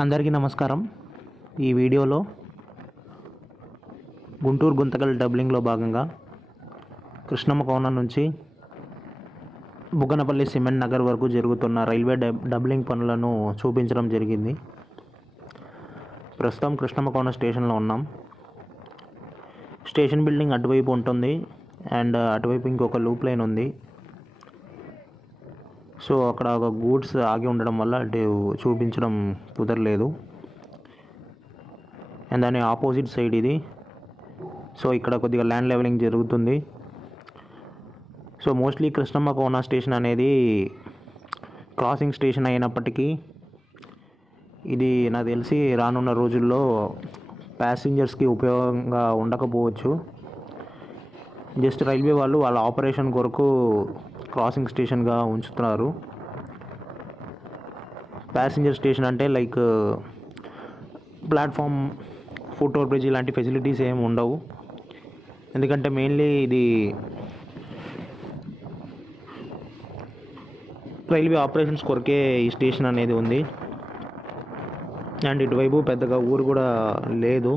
అందరికీ నమస్కారం. ఈ వీడియోలో గుంటూరు గుంతకల్ డబ్లింగ్లో భాగంగా కృష్ణమ్మ కోన నుంచి బుగ్గనపల్లి సిమెంట్ నగర్ వరకు జరుగుతున్న రైల్వే డబ్ డబ్లింగ్ పనులను చూపించడం జరిగింది. ప్రస్తుతం కృష్ణమ్మ కోన స్టేషన్లో ఉన్నాం. స్టేషన్ బిల్డింగ్ అటువైపు ఉంటుంది. అండ్ అటువైపు ఇంకొక లూప్ లైన్ ఉంది. సో అక్కడ ఒక గూడ్స్ ఆగి ఉండడం వల్ల అంటే చూపించడం కుదరలేదు. అండ్ దాని ఆపోజిట్ సైడ్ ఇది. సో ఇక్కడ కొద్దిగా ల్యాండ్ లెవెలింగ్ జరుగుతుంది. So mostly Krishnamma Kona station అనేది క్రాసింగ్ స్టేషన్ అయినప్పటికీ ఇది నాకు తెలిసి రానున్న రోజుల్లో ప్యాసింజర్స్కి ఉపయోగంగా ఉండకపోవచ్చు. జస్ట్ రైల్వే వాళ్ళు వాళ్ళ ఆపరేషన్ కొరకు క్రాసింగ్ స్టేషన్గా ఉంచుతున్నారు. ప్యాసింజర్ స్టేషన్ అంటే like platform foot over bridge ఇలాంటి ఫెసిలిటీస్ ఏమి ఉండవు. ఎందుకంటే మెయిన్లీ ఇది రైల్వే ఆపరేషన్స్ కొరకే ఈ స్టేషన్ అనేది ఉంది. అండ్ ఇటువైపు పెద్దగా ఊరు కూడా లేదు.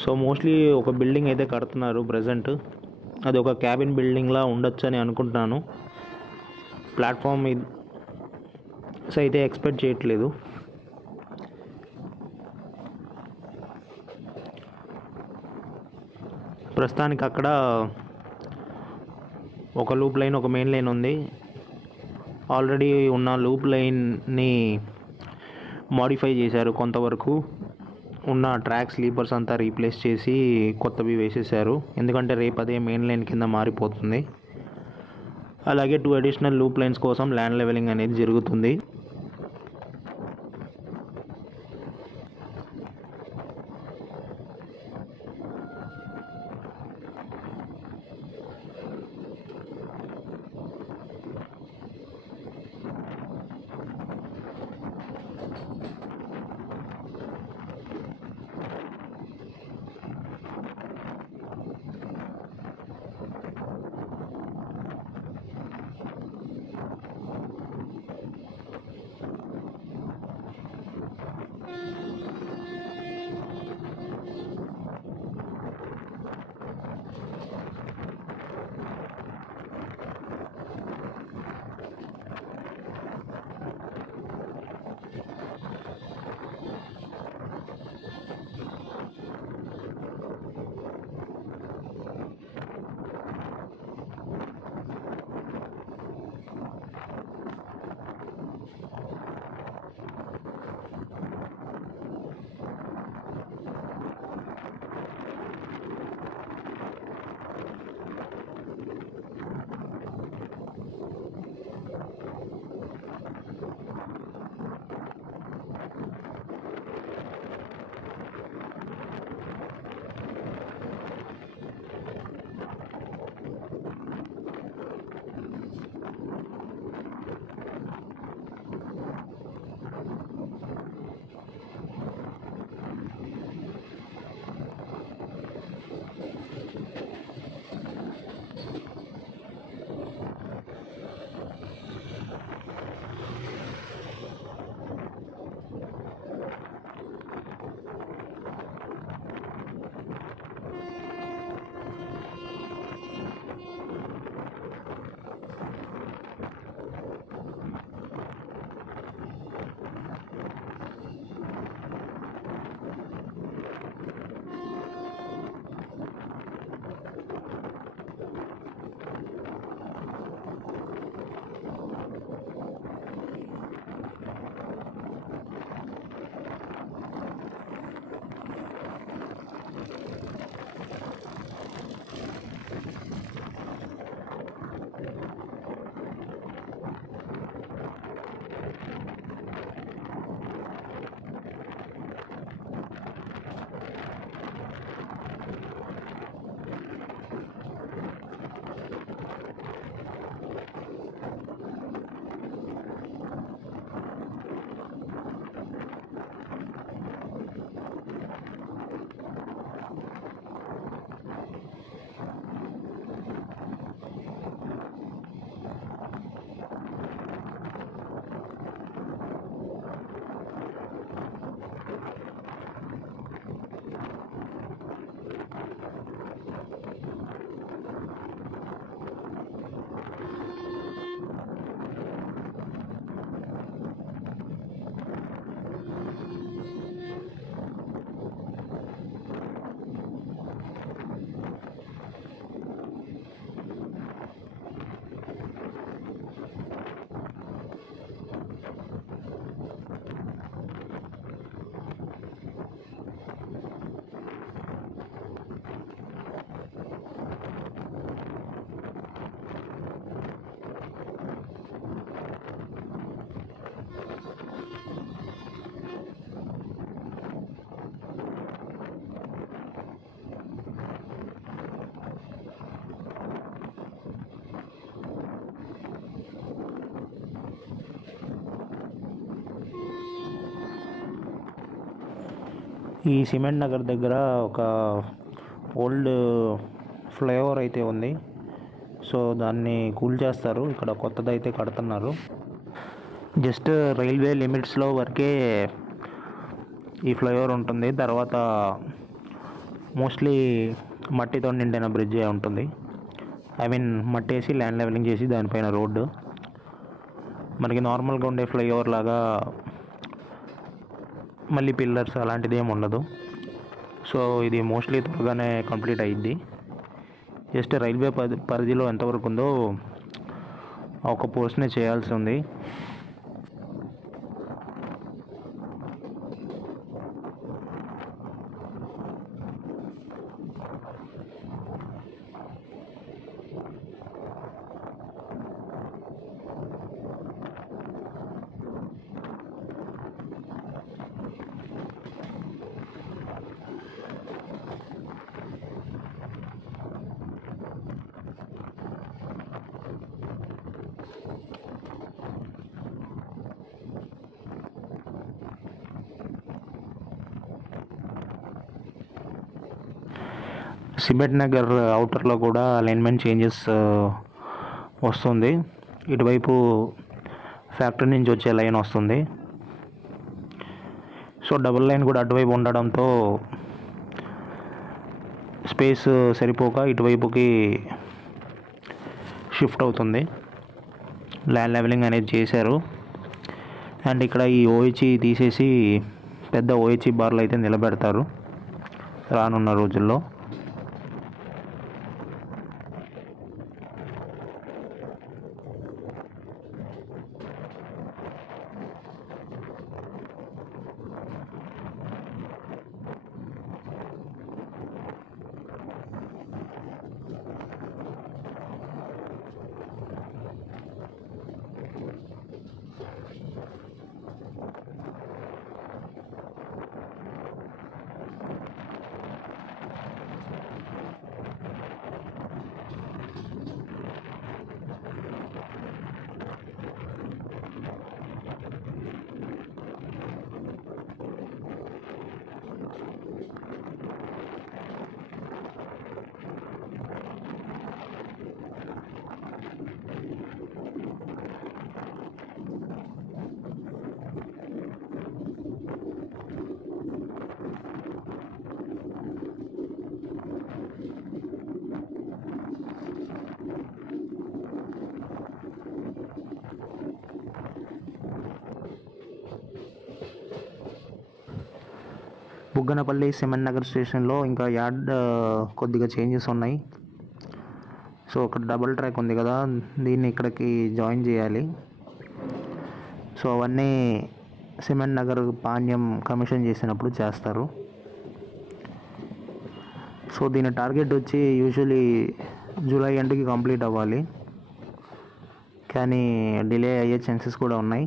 సో మోస్ట్లీ ఒక బిల్డింగ్ అయితే కడుతున్నారు ప్రజెంట్. అది ఒక క్యాబిన్ బిల్డింగ్లా ఉండొచ్చు అని అనుకుంటున్నాను. ప్లాట్ఫామ్ సో అయితే ఎక్స్పెక్ట్ చేయట్లేదు. ప్రస్తుతానికి అక్కడ ఒక లూప్ లైన్ ఒక మెయిన్ లైన్ ఉంది. ఆల్రెడీ ఉన్న లూప్ లైన్ని మాడిఫై చేశారు కొంతవరకు. ఉన్న ట్రాక్ స్లీపర్స్ అంతా రీప్లేస్ చేసి కొత్తవి వేసేసారు ఎందుకంటే రేపు అదే మెయిన్ లైన్ కింద మారిపోతుంది. అలాగే టూ అడిషనల్ లూప్ లైన్స్ కోసం ల్యాండ్ లెవెలింగ్ అనేది జరుగుతుంది. ఈ సిమెంట్ నగర్ దగ్గర ఒక ఓల్డ్ ఫ్లైఓవర్ అయితే ఉంది. సో దాన్ని కూల్ చేస్తారు. ఇక్కడ కొత్తదైతే కడుతున్నారు. జస్ట్ రైల్వే లిమిట్స్లో వరకే ఈ ఫ్లైఓవర్ ఉంటుంది. తర్వాత మోస్ట్లీ మట్టితో నిండిన బ్రిడ్జ్ ఉంటుంది. ఐ మీన్ మట్టి వేసి ల్యాండ్ లెవెలింగ్ చేసి దానిపైన రోడ్డు. మనకి నార్మల్గా ఉండే ఫ్లైఓవర్ లాగా మళ్ళీ పిల్లర్స్ అలాంటిది ఏమి ఉండదు. సో ఇది మోస్ట్లీ త్వరగానే కంప్లీట్ అయ్యిద్ది జస్ట్ రైల్వే పరి పరిధిలో ఎంతవరకు ఉందో ఒక పోస్ట్ని చేయాల్సి ఉంది. సిబెట్ నగర్ అవుటర్లో కూడా అలైన్మెంట్ చేంజెస్ వస్తుంది. ఇటువైపు ఫ్యాక్టరీ నుంచి వచ్చే లైన్ వస్తుంది. సో డబుల్ లైన్ కూడా అటువైపు ఉండడంతో స్పేస్ సరిపోక ఇటువైపుకి షిఫ్ట్ అవుతుంది. ల్యాండ్ లెవెలింగ్ అనేది చేశారు. అండ్ ఇక్కడ ఈ ఓహెచ్ఈ తీసేసి పెద్ద ఓహెచ్ఈ బార్లు అయితే నిలబెడతారు రానున్న రోజుల్లో. బుగ్గనపల్లి సిమెంట్ నగర్ స్టేషన్లో ఇంకా యార్డ్ కొద్దిగా చేంజెస్ ఉన్నాయి. సో ఒక డబుల్ ట్రాక్ ఉంది కదా దీన్ని ఇక్కడికి జాయిన్ చేయాలి. సో అవన్నీ సిమెంట్ నగర్ పాణ్యం కమిషన్ చేసినప్పుడు చేస్తారు. సో దీని టార్గెట్ వచ్చి యూజువలీ జూలై ఎండ్కి కంప్లీట్ అవ్వాలి. కానీ డిలే అయ్యే ఛాన్సెస్ కూడా ఉన్నాయి.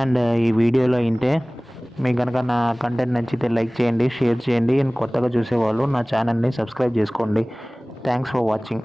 అండ్ ఈ వీడియోలో ఇంతే. మీకు కనుక నా కంటెంట్ నచ్చితే లైక్ చేయండి షేర్ చేయండి. అండ్ కొత్తగా చూసేవాళ్ళు నా ఛానల్ని సబ్స్క్రైబ్ చేసుకోండి. Thanks for watching.